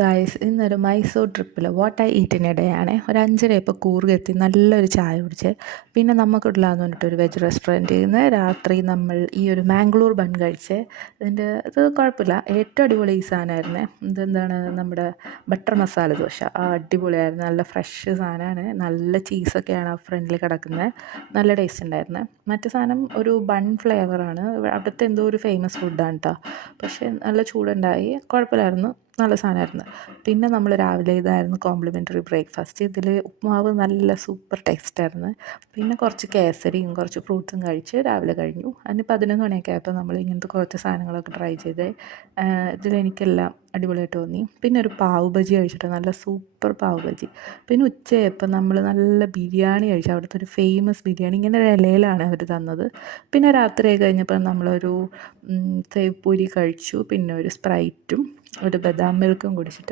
Guys ഇന്നൊരു മൈസൂർ ട്രിപ്പിൽ what I eat in a day ആണ്. ഒരു 5:30 കൂർഗ് എത്തി നല്ലൊരു ചായ കുടിച്ച് പിന്നെ നമുക്കിടലാന്ന് പറഞ്ഞിട്ട് ഒരു വെജ് റെസ്റ്റോറൻറ്റിൽ നിന്ന് രാത്രി നമ്മൾ ഈ ഒരു മാംഗ്ലൂർ ബൺ കഴിച്ച്. ഇത് കുഴപ്പമില്ല, ഏറ്റവും അടിപൊളി ഈ സാധനമായിരുന്നേ. ഇതെന്താണ് നമ്മുടെ ബട്ടർ മസാല ദോശ, അടിപൊളിയായിരുന്നു. നല്ല ഫ്രഷ് സാധനമാണ്, നല്ല ചീസൊക്കെയാണ് ആ ഫ്രണ്ടിൽ കിടക്കുന്നത്, നല്ല ടേസ്റ്റ് ഉണ്ടായിരുന്നു. മറ്റു സാധനം ഒരു ബൺ ഫ്ലേവറാണ്, അവിടുത്തെ എന്തോ ഒരു ഫേമസ് ഫുഡാണ് കേട്ടോ. പക്ഷേ നല്ല ചൂടുണ്ടായി, കുഴപ്പമില്ലായിരുന്നു, നല്ല സാധനമായിരുന്നു. പിന്നെ നമ്മൾ രാവിലെ ഇതായിരുന്നു കോംപ്ലിമെൻ്ററി ബ്രേക്ക്ഫാസ്റ്റ്. ഇതിൽ ഉപ്മാവ് നല്ല സൂപ്പർ ടേസ്റ്റായിരുന്നു. പിന്നെ കുറച്ച് കേസരിയും കുറച്ച് ഫ്രൂട്ട്സും കഴിച്ച് രാവിലെ കഴിഞ്ഞു. അതിന് 11 മണിയൊക്കെ ആയപ്പോൾ നമ്മൾ ഇങ്ങനത്തെ കുറച്ച് സാധനങ്ങളൊക്കെ ട്രൈ ചെയ്ത്. ഇതിലെനിക്കെല്ലാം അടിപൊളിയായിട്ട് തോന്നി. പിന്നെ ഒരു പാവ് ബജി കഴിച്ചിട്ട്, നല്ല സൂപ്പർ പാവ് ബജി. പിന്നെ ഉച്ചയായപ്പോൾ നമ്മൾ നല്ല ബിരിയാണി കഴിച്ചു, അവിടുത്തെ ഒരു ഫേമസ് ബിരിയാണി, ഇങ്ങനെ ഒരു ഇലയിലാണ് അവർ തന്നത്. പിന്നെ രാത്രി കഴിഞ്ഞപ്പോൾ നമ്മളൊരു സേവ് പൂരി കഴിച്ചു, പിന്നെ ഒരു സ്പ്രൈറ്റും ഒരു ബദാം മിൽക്കും കുടിച്ചിട്ട്